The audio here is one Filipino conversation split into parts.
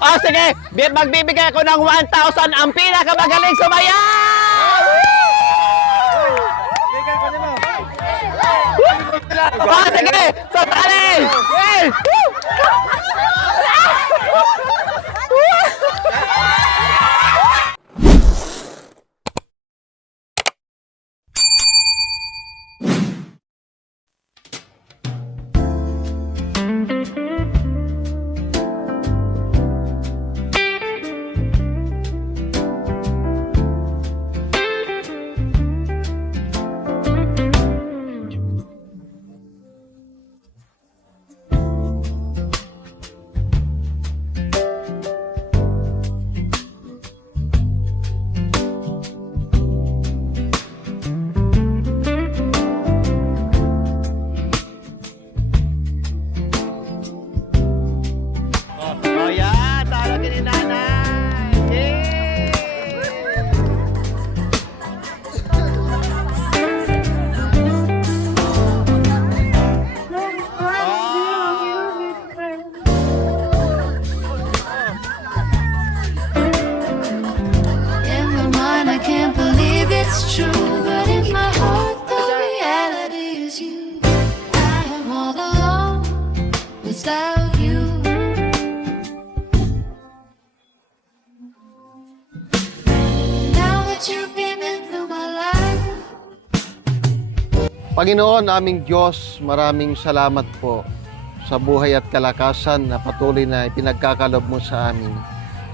Oh, sige, magbibigay ako ng 1,000 ang pinakamagaling sumayaw! Oh, sige, sa tali! Yes! Oh, yan. Talo ka ni nanay. Yay! In my mind, I can't believe it's true, but in my heart, the reality is you. I am all alone without you. Now that you've been into my life. Panginoon, aming Diyos, maraming salamat po sa buhay at kalakasan na patuloy na ipinagkakalob mo sa amin.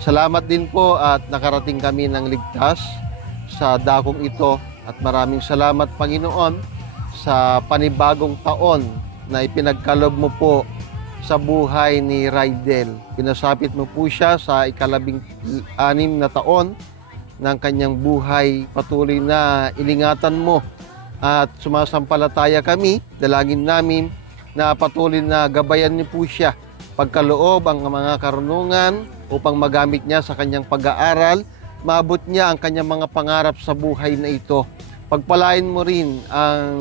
Salamat din po at nakarating kami ng ligtas sa dakong ito at maraming salamat, Panginoon, sa panibagong taon na ipinagkalob mo po sa buhay ni Rydel. Pinasapit mo po siya sa ika-16 na taon ng kanyang buhay. Patuloy na ilingatan mo at sumasampalataya kami, dalangin namin na patuloy na gabayan niyo po siya, pagkaloob ang mga karunungan upang magamit niya sa kanyang pag-aaral, maabot niya ang kanyang mga pangarap sa buhay na ito. Pagpalain mo rin ang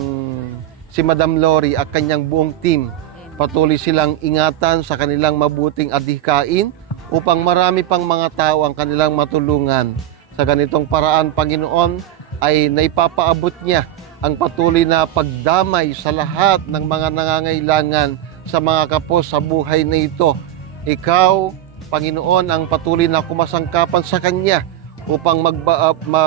si Madam Lori at kanyang buong team. Patuloy silang ingatan sa kanilang mabuting adhikain upang marami pang mga tao ang kanilang matulungan. Sa ganitong paraan, Panginoon, ay naipapaabot niya ang patuloy na pagdamay sa lahat ng mga nangangailangan sa mga kapos sa buhay na ito. Ikaw, Panginoon, ang patuloy na kumasangkapan sa Kanya upang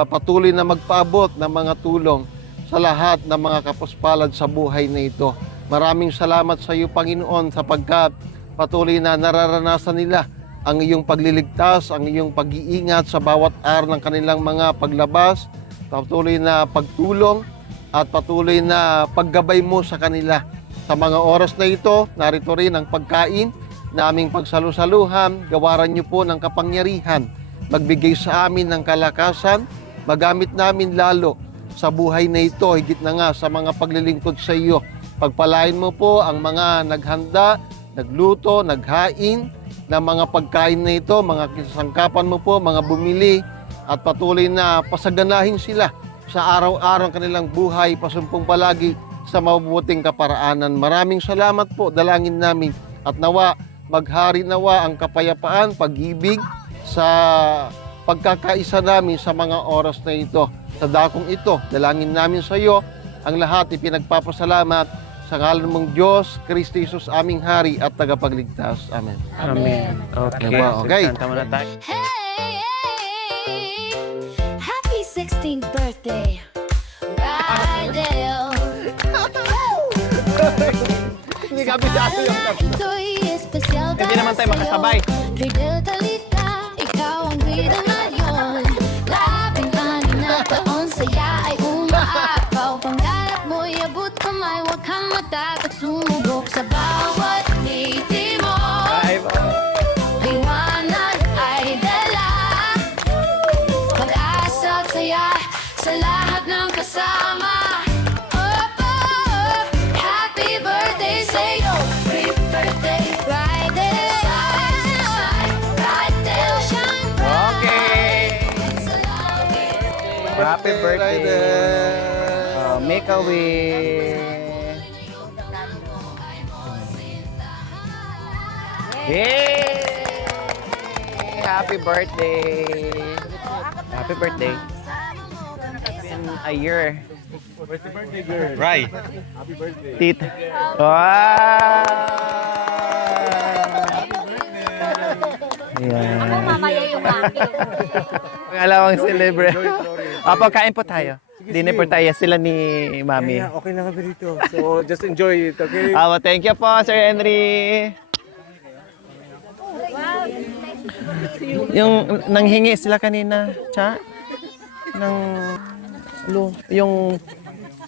patuloy na magpaabot ng mga tulong sa lahat ng mga kapuspalad sa buhay na ito. Maraming salamat sa iyo, Panginoon, sapagkat patuloy na nararanasan nila ang iyong pagliligtas, ang iyong pag-iingat sa bawat araw ng kanilang mga paglabas, patuloy na pagtulong at patuloy na paggabay mo sa kanila. Sa mga oras na ito, narito rin ang pagkain na aming pagsalusaluhan. Gawaran niyo po ng kapangyarihan, magbigay sa amin ng kalakasan, magamit namin lalo sa buhay na ito, higit na nga sa mga paglilingkod sa iyo. Pagpalain mo po ang mga naghanda, nagluto, naghain ng mga pagkain na ito, mga kisangkapan mo po, mga bumili, at patuloy na pasaganahin sila sa araw-araw kanilang buhay, pasumpong palagi sa mabubuting kaparaanan. Maraming salamat po, dalangin namin, at nawa, maghari nawa ang kapayapaan, pag-ibig sa pagkakaisa namin sa mga oras na ito. Sa dakong ito, dalangin namin sa iyo, ang lahat ipinagpapasalamat sa ngalan mong Diyos, Kristo Jesus, aming Hari at Tagapagligtas. Amen. Amen. Okay. Okay. Kanta muna tayo. Hey, happy 16th birthday, Rydel. Hindi kami dati yung kanta. Ito'y espesyal Hindi naman tayo makasabay. Rydel Talita, ikaw ang bida ngayon. Labing-anim na taon, saya ay umaapaw. Pangarap mo'y abot kamay, huwag kang matakot sumubok sa bawat ngiti mo. Liwanag ay dala, pag-asa at saya sa lahat ng kasama. Happy birthday sa'yo, happy birthday, Rydel. Rydel, shine bright. Okay. Sa langit. Happy birthday. Make a wish. Yay! happy birthday. Happy birthday. It's been a year. Right. Tita. Wow! Yan. Mamaya yung akin. Pangalawang celebrate. Apo, kain po tayo. Dinner po tayo sila ni Mami. Yeah, okay lang kami dito. So, just enjoy it, okay? Apo, thank you po, Sir Henry. Yung nanghingi sila kanina, cha? Yung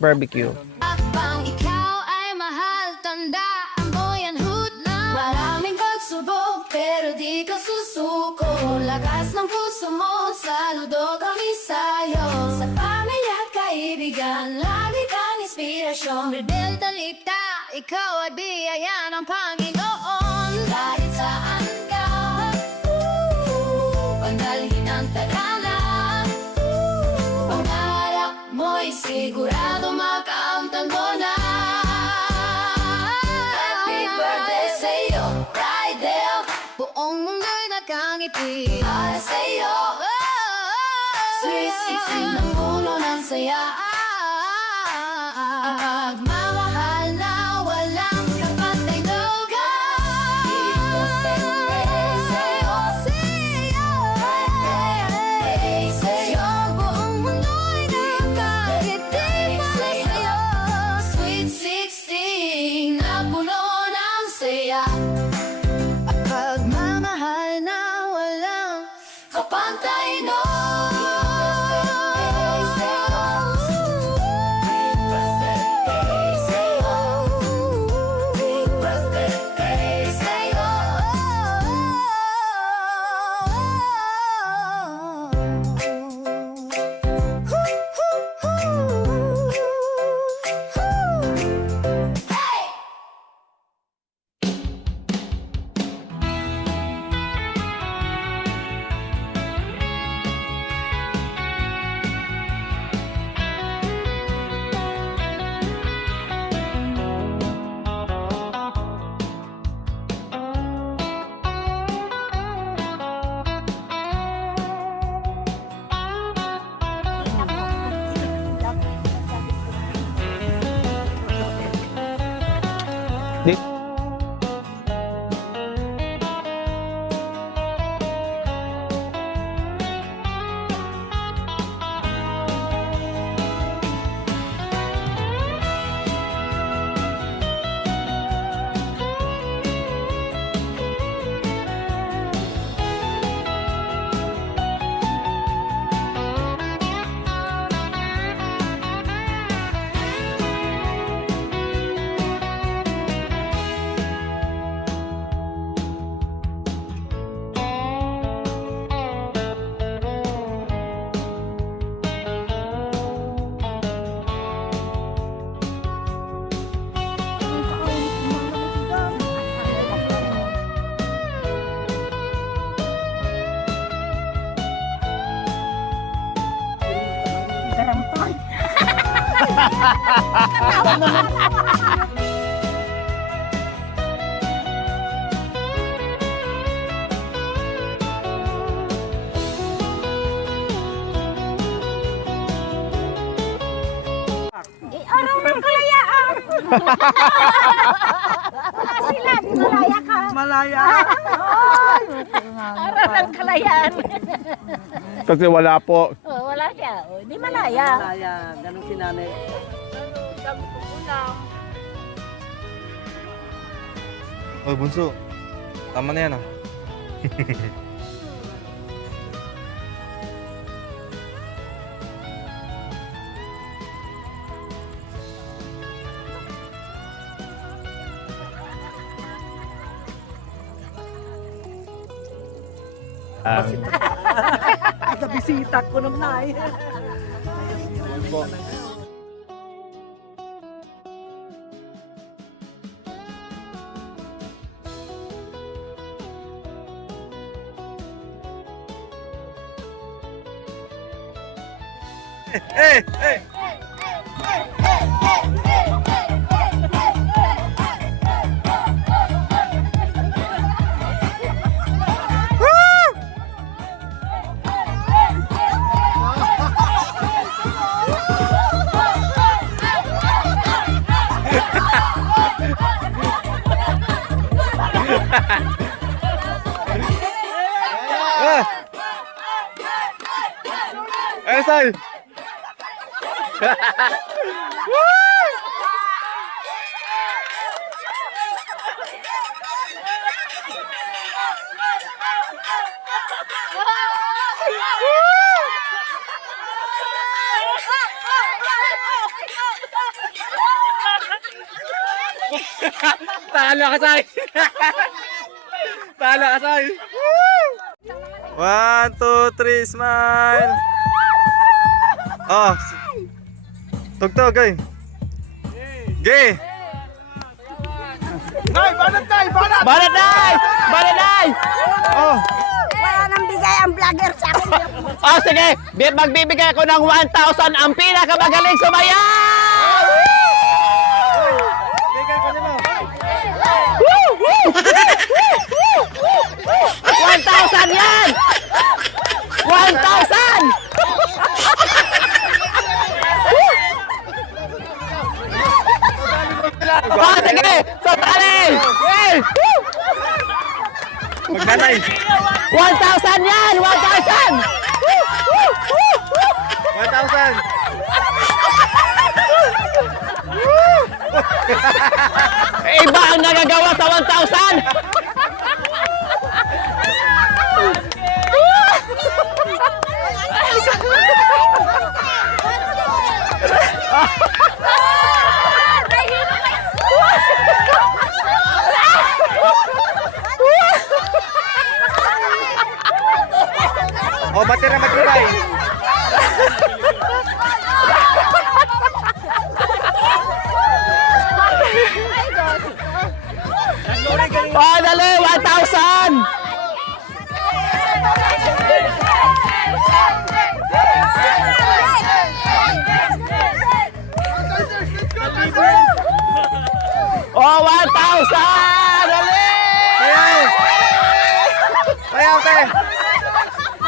barbecue. Habang ikaw ay mahal, tandaan mo yan hood na maraming pagsubok, pero di ka susuko. Lakas ng puso mo, saludo kami sa'yo. Sa pamilya at kaibigan, lagi kang inspirasyon. Rebuild ang likta, ikaw ay biyaya ng Panginoon. Kahit saan ka, pandalhin ang tagala. Pangarap mo'y sigurado makaamtan mo na. Happy birthday sa'yo, Rydell. Buong mundo'y nakangiti para sa'yo. Sweet 16 ng puno ng saya. Magmamahal na walang kapatay dugan. Sa'yo, buong mundo'y nakangiti para sa'yo. Sweet 16 na puno ng saya. Pagmamahal na walang kapantay no. Di- Araw ng kalayaan. Wala sila, di malaya ka. Malaya. Araw ng kalayaan. Kasi wala po. Oh, wala siya. Oh, di malaya. Kaya, ganun si nanay. Oh, bunso. Tama na yan, ah. Sa bisita ko nung nai. Hey! Hey! kasal! Talo kasal! Talo kasal! 1, 2, 3, smile! Oh! Tugtog, ay! Gay! Banat Nay! Banat Nay! Oh! Wala nang bigay ang vlogger sa akin. Oh, sige. Magbibigay ako ng 1,000 ang pinakamagaling sumayaw! Bigay ko nila! 1,000 yan! 1,000! Oh, sige! Sa tali! Yes! Magnanay! 1,000 yan! 1,000! 1,000! Iba ang nagagawa sa 1,000! Oh, matira matibay! Oh, dali! 1,000! Oh, 1,000! Dali! Sayaw! Sayaw, te!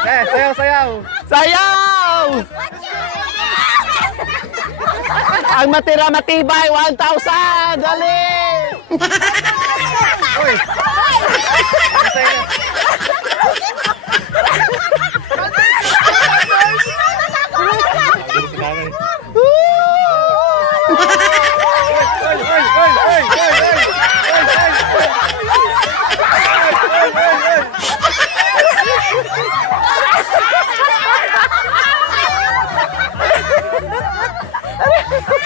Sayaw, sayaw! Sayaw! Ang matira matibay, 1,000! Dali! Uy! Ano sa'yo?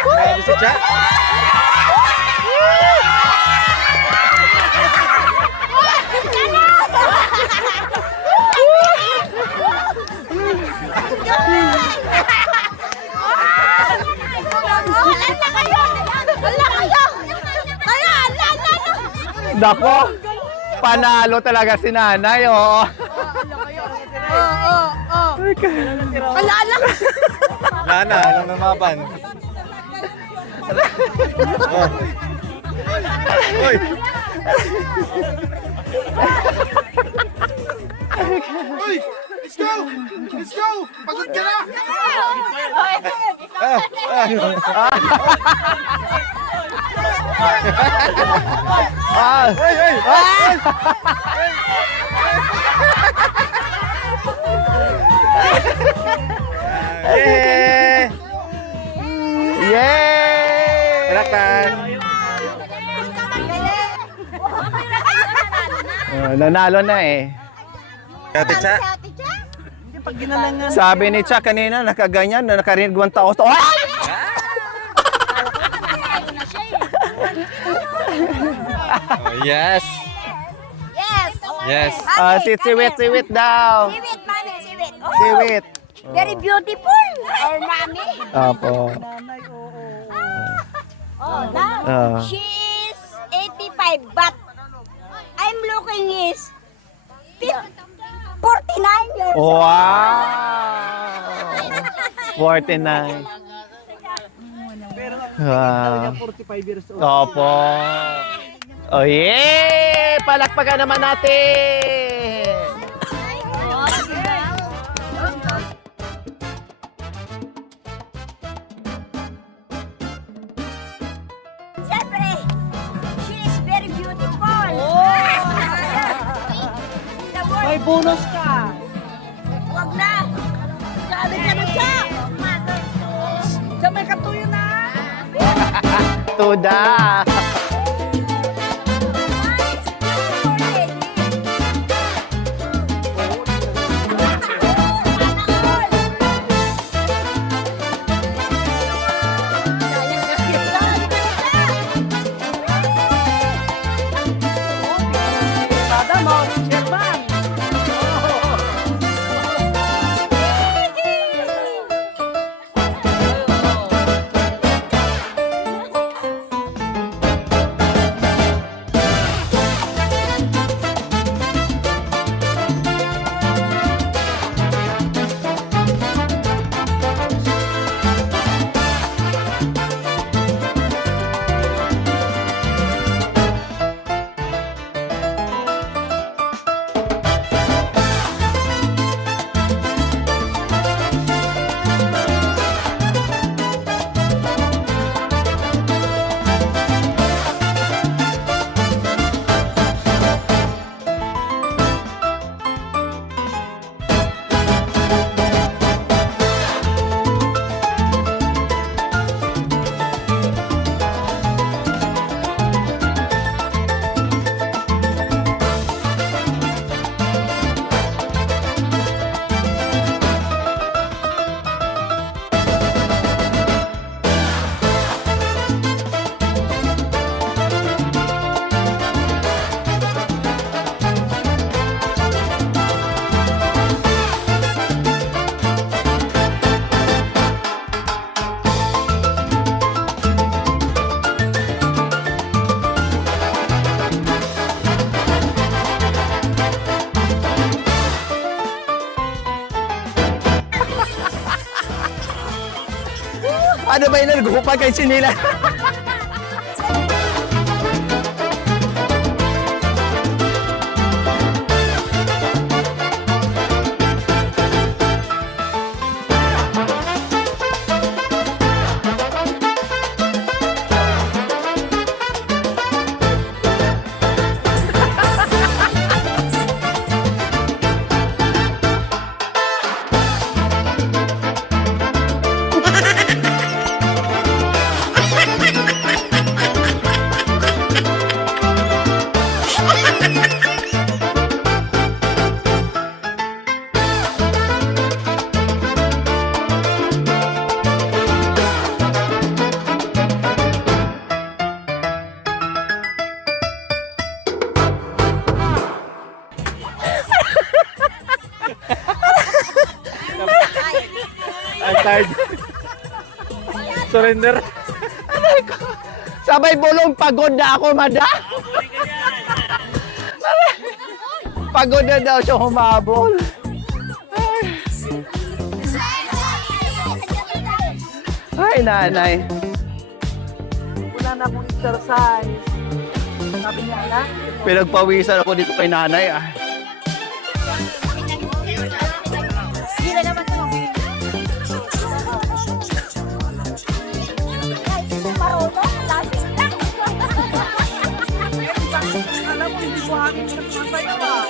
Grabe si Jack. Dako! Panalo talaga si nanay, oh. Lana, alam na maban. Oh. Uy! Let's go! Let's go! Pagod ka na! Hey, hey! Hey! Yay! Palakpan! Nanalo na eh. Ate Cha. Pag ginalangan. Sabi ni Cha kanina, nakaganyan, na nakarinig 1,000. Oh! Oh, yes! Yes. Yes! Siwit daw. Siwit, mami, siwit. Oh, Siwit. very beautiful. Or mami. Opo. Nanay, oo. Oh, now, Ah. she is 85, but I'm looking is 49 years old. Wow! 49. Wow. 45 years old. Opo. Oh, yeah! Palakpakan naman natin! Siyempre, she is very beautiful. The word, May bonus ka. wag na. The Galing ka na siya! Diyan may katuyo na! Tuda. Sada mo, Sherman! Ano ba yun? Naghupa kay Sinila. I'm tired. Surrender. Sabay bulong, pagod na ako, mada. Pagod na daw siya humabol. Ay, nanay. Wala na akong exercise. Sabi niya na, Pinagpawisan ako dito kay nanay. Ah. alam mo, hindi ko hangin sa sumasayaw ah.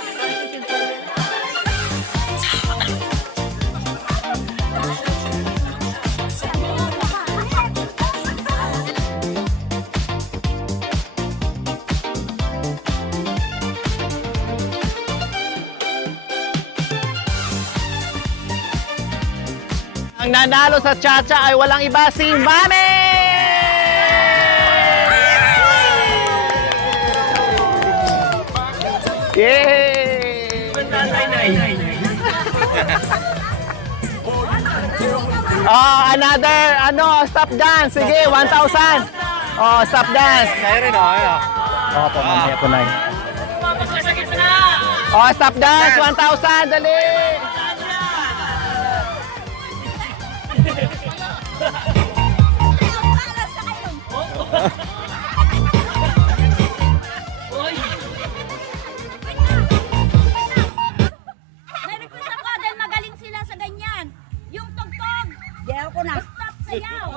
Ang nanalo sa Chacha ay walang iba si Mami! Yay! Oh, another, stop dance. Sige, 1,000. Oh, stop dance. Kaya rin, kaya. Oh, po, mamaya po na. Oh, stop dance, 1,000. Dali! Nag-request ako dahil magaling sila sa ganyan. Yung tugtog. Diyan ako na. Stop sayaw.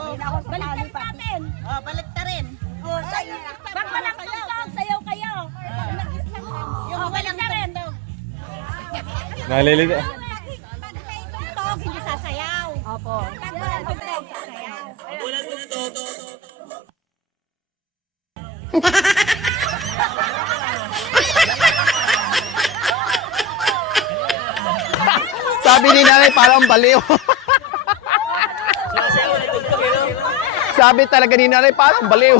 Balikan natin. Balik ka rin. Pag walang tugtog, sayaw kayo. Yung balik na rin. Nalilito. Pag may tugtog, hindi sasayaw. Opo. Sabi ni nanay, parang baliw. Sabi talaga ni nanay, parang baliw.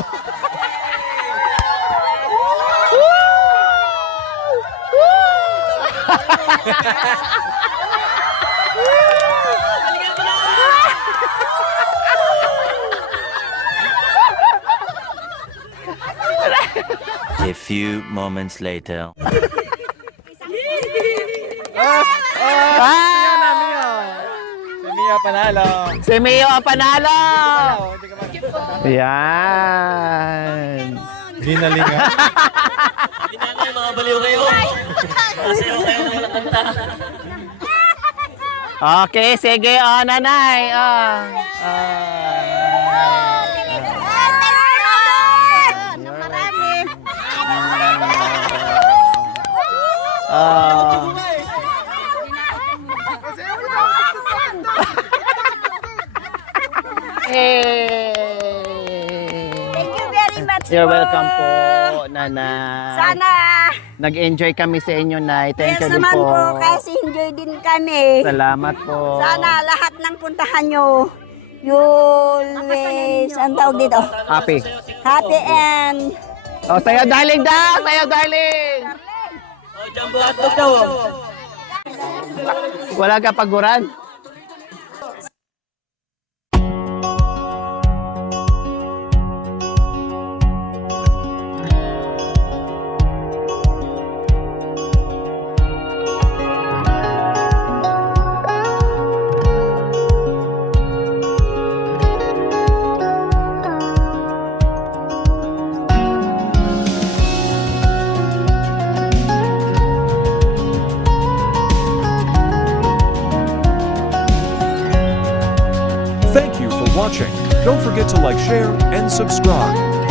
A few moments later. Si Mia panalo. Si Mio ang panalo! Hindi ka man. Yan! Ginalinga. Okay, sige, nanay. Thank you very much You're po. welcome po, nanay. Sana, Nag-enjoy kami sa inyo, nay. Thank you yes din naman po. po, kasi enjoy din kami. Salamat po. Sana lahat ng puntahan nyo, always, ang tawag dito, Happy. happy and Oh, sayo darling daw! Sayo darling! Wala ka paguran? Thank you for watching. Don't forget to like, share, and subscribe.